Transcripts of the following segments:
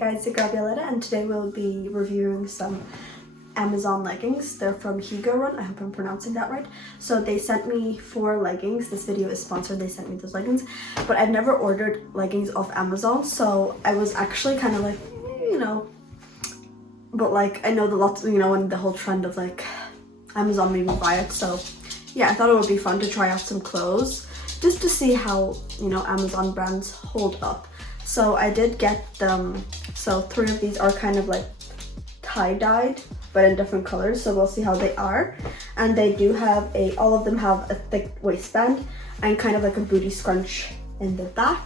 guys, it's Gabriella, and today we'll be reviewing some Amazon leggings. They're from HIGORUN. I hope I'm pronouncing that right. So they sent me 4 leggings. This video is sponsored. They sent me those leggings, but I've never ordered leggings off Amazon, so I was actually kind of like, but like I know the lots, and the whole trend of like Amazon made me buy it. So yeah, I thought it would be fun to try out some clothes just to see how Amazon brands hold up. So I did get them. So 3 of these are kind of like tie-dyed, but in different colors. So we'll see how they are. And they do have all of them have a thick waistband and kind of like a booty scrunch in the back.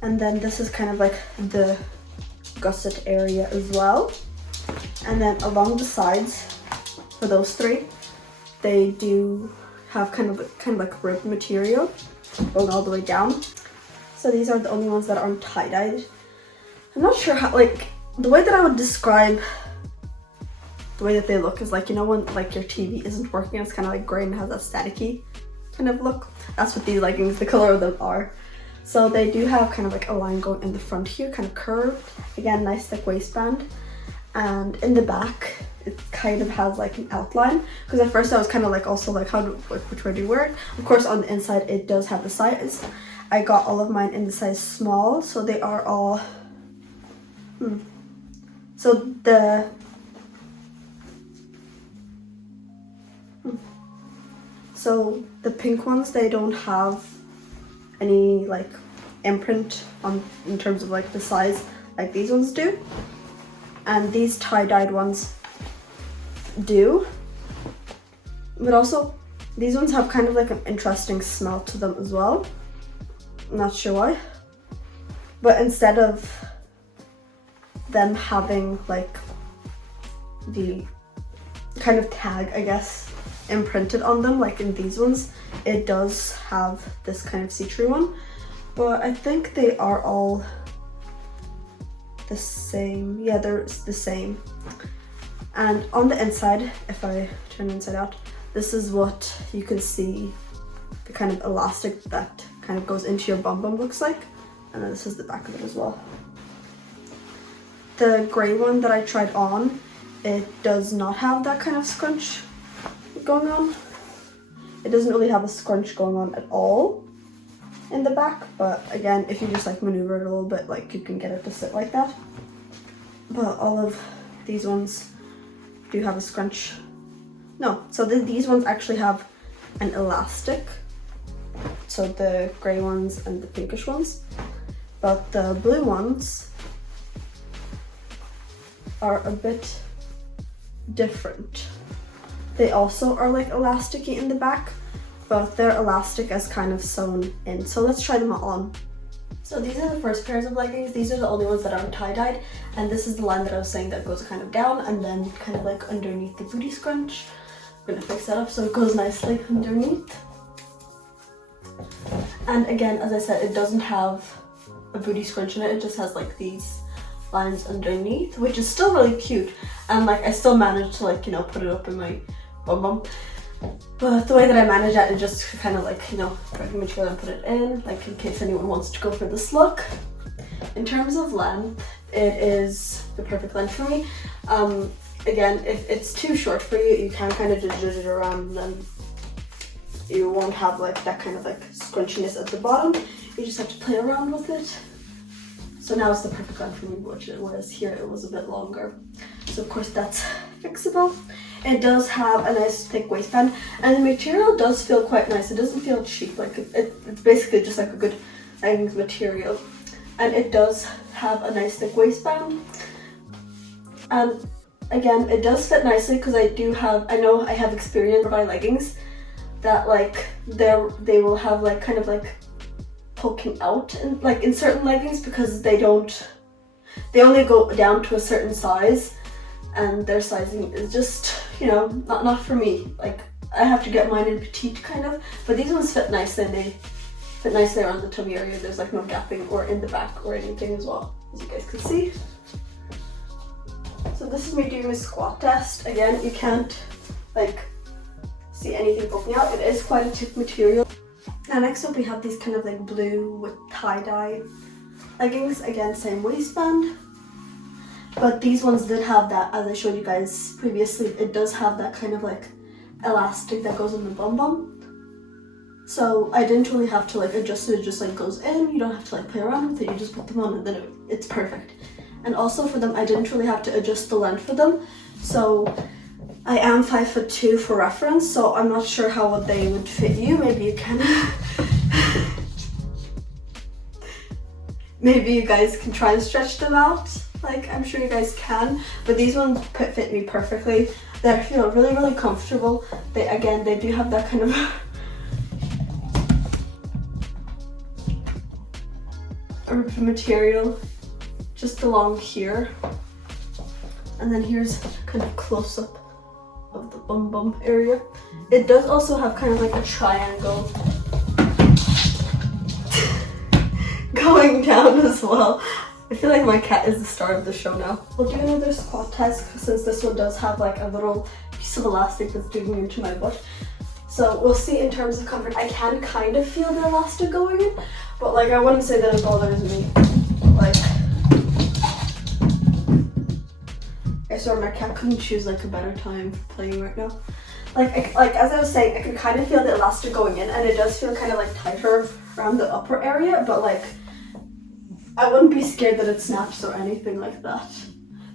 And then this is kind of like the gusset area as well. And then along the sides for those 3, they do have kind of like ribbed material going all the way down. So these are the only ones that aren't tie-dyed. I'm not sure how, like, the way that I would describe the way that they look is like, when like your TV isn't working, it's kind of like gray and has a staticky kind of look. That's what these leggings, the color of them are. So they do have kind of like a line going in the front here, kind of curved. Again, nice thick waistband. And in the back, it kind of has like an outline. Because at first I was kind of like also like, which way do you wear it? Of course, on the inside, it does have the size. I got all of mine in the size small, so they are all, so the pink ones, they don't have any like imprint in terms of like the size like these ones do, and these tie-dyed ones do, but also these ones have kind of like an interesting smell to them as well. I'm not sure why, but instead of them having like the kind of tag, I guess, imprinted on them like in these ones, it does have this kind of see-through one. But I think they are all the same. Yeah, they're the same. And on the inside, if I turn it inside out, this is what you can see, the kind of elastic that kind of goes into your bum looks like. And then this is the back of it as well. The gray one that I tried on, it does not have that kind of scrunch going on. It doesn't really have a scrunch going on at all in the back, but again, if you just like maneuver it a little bit, like you can get it to sit like that. But all of these ones do have a scrunch. No, so these ones actually have an elastic. So the gray ones and the pinkish ones, but the blue ones are a bit different. They also are like elasticy in the back, but they're elastic as kind of sewn in. So let's try them on. So these are the first pairs of leggings. These are the only ones that aren't tie-dyed, and this is the line that I was saying that goes kind of down and then kind of like underneath the booty scrunch. I'm gonna fix that up so it goes nicely underneath. And again, as I said, it doesn't have a booty scrunch in it. It just has like these lines underneath, which is still really cute. And like I still managed to like, put it up in my bum. But the way that I manage that is just kind of like, drag the material and put it in, like in case anyone wants to go for this look. In terms of length, it is the perfect length for me. Again, if it's too short for you, you can kind of just zhuzh it around, and then you won't have like that kind of like scrunchiness at the bottom. You just have to play around with it. So now it's the perfect length for me, which it was here, it was a bit longer. So of course that's fixable. It does have a nice thick waistband, and the material does feel quite nice. It doesn't feel cheap, like it's basically just like a good leggings material. And it does have a nice thick waistband. And again, it does fit nicely because I know I have experience by leggings that like they will have like kind of like poking out in certain leggings, because they only go down to a certain size, and their sizing is just not for me. Like I have to get mine in petite kind of, but these ones fit nicely, and they fit nicely around the tummy area. There's like no gapping or in the back or anything as well, as you guys can see. So this is me doing a squat test. Again, you can't like see anything poking out. It is quite a thick material. And next up we have these kind of like blue with tie-dye leggings, again same waistband. But these ones did have that, as I showed you guys previously, it does have that kind of like elastic that goes in the bum bum. So I didn't really have to like adjust it, it just like goes in, you don't have to like play around with it, you just put them on and then it's perfect. And also for them, I didn't really have to adjust the length for them. So I am 5'2" for reference, so I'm not sure how they would fit you. Maybe you can. Maybe you guys can try and stretch them out. Like, I'm sure you guys can, but these ones fit me perfectly. They feel really, really comfortable. They do have that kind of material just along here. And then here's kind of close up of the bum bum area. It does also have kind of like a triangle going down as well. I feel like my cat is the star of the show now. We'll do another squat test since this one does have like a little piece of elastic that's digging into my butt. So we'll see in terms of comfort. I can kind of feel the elastic going in, but like I wouldn't say that it bothers me. Like, I swear my cat couldn't choose like a better time for playing right now. Like as I was saying, I can kind of feel the elastic going in, and it does feel kind of like tighter around the upper area, but like I wouldn't be scared that it snaps or anything like that.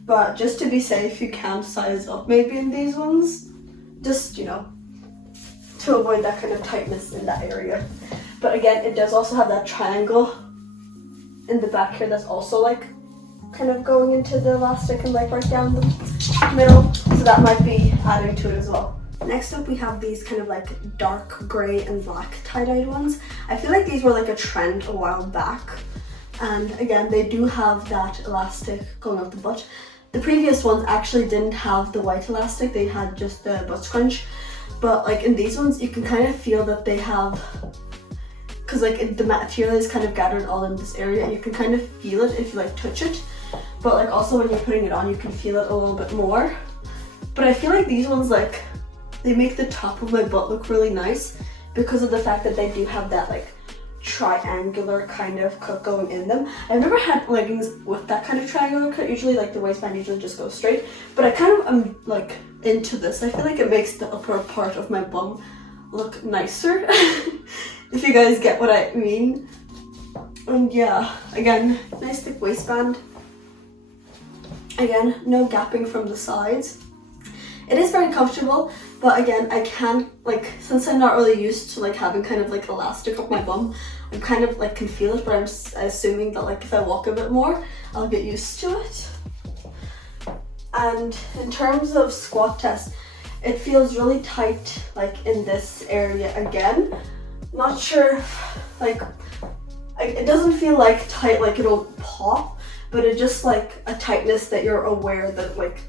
But just to be safe, you can size up maybe in these ones, just, you know, to avoid that kind of tightness in that area. But again, it does also have that triangle in the back here that's also like kind of going into the elastic and like right down the middle, so that might be adding to it as well. Next up we have these kind of like dark gray and black tie-dyed ones. I feel like these were like a trend a while back, and again they do have that elastic going up the butt. The previous ones actually didn't have the white elastic, they had just the butt scrunch, but like in these ones you can kind of feel that they have, because like the material is kind of gathered all in this area and you can kind of feel it if you like touch it, but like also when you're putting it on you can feel it a little bit more. But I feel like these ones, like, they make the top of my butt look really nice because of the fact that they do have that like triangular kind of cut going in them. I've never had leggings with that kind of triangular cut. Usually like the waistband usually just goes straight, but I kind of am like into this. I feel like it makes the upper part of my bum look nicer. If you guys get what I mean. And yeah, again, nice thick waistband. Again, no gapping from the sides. It is very comfortable, but again, I can, like, since I'm not really used to like having kind of like elastic up my bum, I'm kind of like can feel it, but I'm assuming that like if I walk a bit more, I'll get used to it. And in terms of squat test, it feels really tight like in this area again. Not sure, like, it doesn't feel like tight like it'll pop, but it's just like a tightness that you're aware that like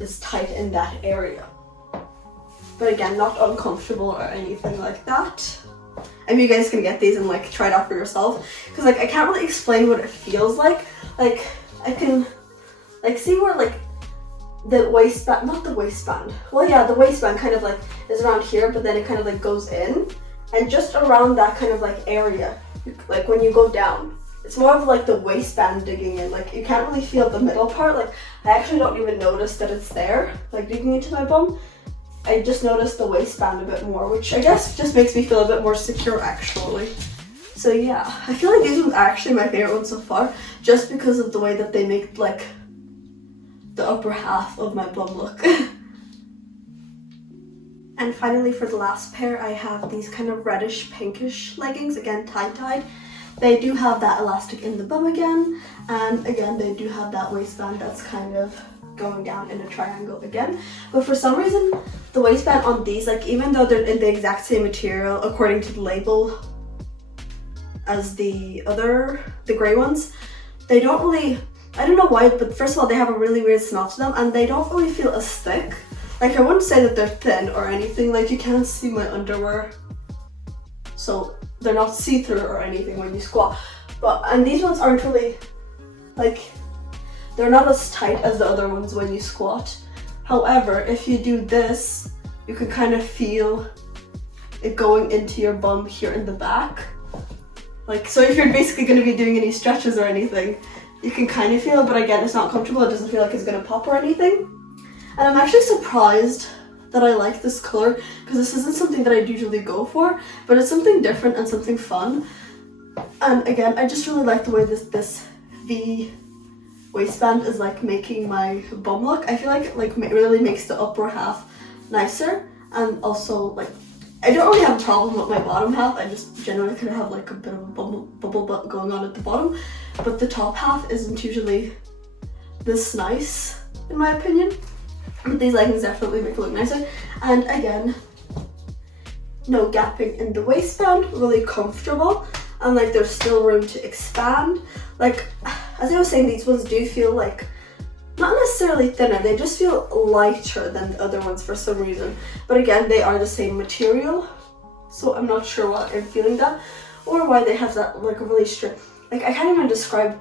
is tight in that area. But again, not uncomfortable or anything like that. I mean, you guys can get these and like try it out for yourself, because like I can't really explain what it feels like. Like I can like see where like the waistband, not the waistband, well yeah, the waistband kind of like is around here, but then it kind of like goes in, and just around that kind of like area, like when you go down, it's more of like the waistband digging in. Like you can't really feel the middle part. Like I actually don't even notice that it's there, like digging into my bum. I just noticed the waistband a bit more, which I guess just makes me feel a bit more secure actually. So yeah, I feel like these ones are actually my favorite ones so far, just because of the way that they make like the upper half of my bum look. And finally, for the last pair, I have these kind of reddish pinkish leggings, again tie-dyed. They do have that elastic in the bum again, and again they do have that waistband that's kind of going down in a triangle again. But for some reason, the waistband on these, like even though they're in the exact same material according to the label as the gray ones, they don't really, I don't know why, but first of all, they have a really weird smell to them, and they don't really feel as thick. Like I wouldn't say that they're thin or anything, like you can't see my underwear, so they're not see-through or anything when you squat. And these ones aren't really, like, they're not as tight as the other ones when you squat. However, if you do this, you can kind of feel it going into your bum here in the back. Like, so if you're basically going to be doing any stretches or anything, you can kind of feel it, but again, it's not comfortable. It doesn't feel like it's going to pop or anything. And I'm actually surprised that I like this color, because this isn't something that I'd usually go for, but it's something different and something fun. And again, I just really like the way this V waistband is like making my bum look. I feel like it really makes the upper half nicer, and also like I don't really have a problem with my bottom half. I just generally kind of have like a bit of a bubble butt going on at the bottom, but the top half isn't usually this nice in my opinion. But these leggings definitely make it look nicer. And again, no gapping in the waistband, really comfortable, and like there's still room to expand. Like as I was saying, these ones do feel like not necessarily thinner, they just feel lighter than the other ones for some reason. But again, they are the same material, so I'm not sure why I'm feeling that, or why they have that like a really strict, like I can't even describe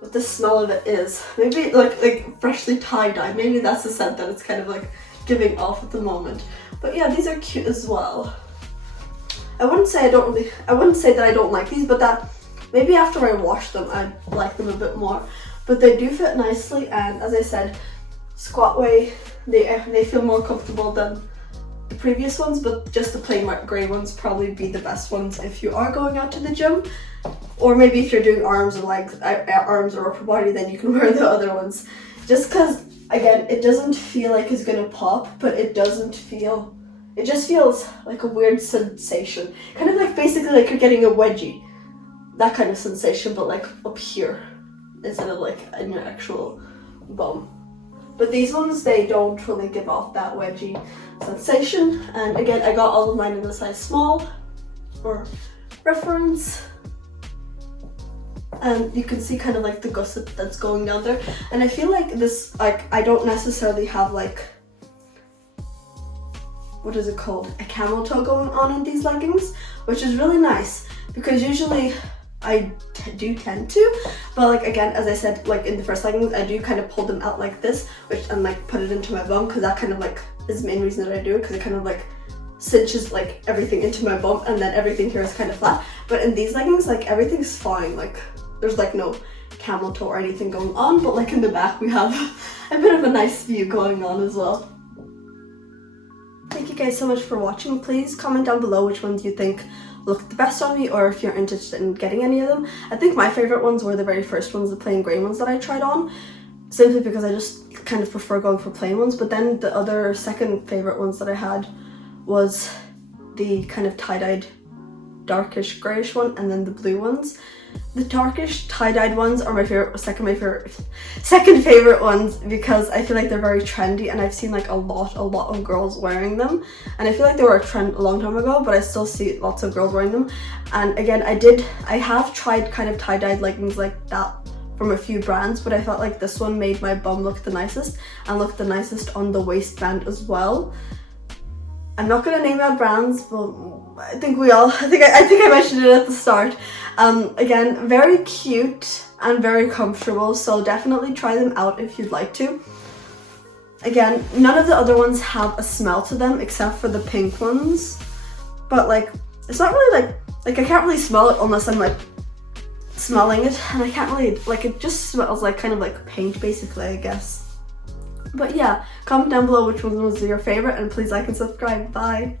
what the smell of it is. Maybe like freshly tie-dyed, maybe that's the scent that it's kind of like giving off at the moment. But yeah, these are cute as well. I wouldn't say that I don't like these, but that maybe after I wash them I like them a bit more. But they do fit nicely, and as I said, squat way, they feel more comfortable than the previous ones, but just the plain grey ones probably be the best ones if you are going out to the gym. Or maybe if you're doing arms or legs, arms or upper body, then you can wear the other ones. Just because, again, it doesn't feel like it's gonna pop, but it just feels like a weird sensation. Kind of like basically like you're getting a wedgie. That kind of sensation, but like up here, instead of like in your actual bum. But these ones, they don't really give off that wedgie sensation. And again, I got all of mine in a size small for reference. And you can see kind of like the gusset that's going down there. And I feel like this, like I don't necessarily have like, what is it called? A camel toe going on in these leggings, which is really nice, because usually I do tend to, but like again, as I said, like in the first leggings, I do kind of pull them out like this, and like put it into my bum, because that kind of like is the main reason that I do it, because it kind of like cinches like everything into my bum, and then everything here is kind of flat. But in these leggings, like everything's fine, like there's like no camel toe or anything going on, but like in the back we have a bit of a nice view going on as well. Thank you guys so much for watching. Please comment down below which ones you think look the best on me, or if you're interested in getting any of them. I think my favorite ones were the very first ones, the plain grey ones that I tried on, simply because I just kind of prefer going for plain ones. But then the other second favorite ones that I had was the kind of tie-dyed darkish greyish one, and then the blue ones. The darkish tie-dyed ones are my second favorite ones, because I feel like they're very trendy, and I've seen like a lot of girls wearing them, and I feel like they were a trend a long time ago, but I still see lots of girls wearing them. And again, I have tried kind of tie-dyed leggings like that from a few brands, but I felt like this one made my bum look the nicest, and look the nicest on the waistband as well. I'm not gonna name out brands, but I think I mentioned it at the start. Again, very cute and very comfortable, so definitely try them out if you'd like to. Again, none of the other ones have a smell to them except for the pink ones, but like it's not really like I can't really smell it unless I'm like smelling it, and I can't really, like, it just smells like kind of like paint basically, I guess. But yeah, comment down below which one was your favorite, and please like and subscribe. Bye.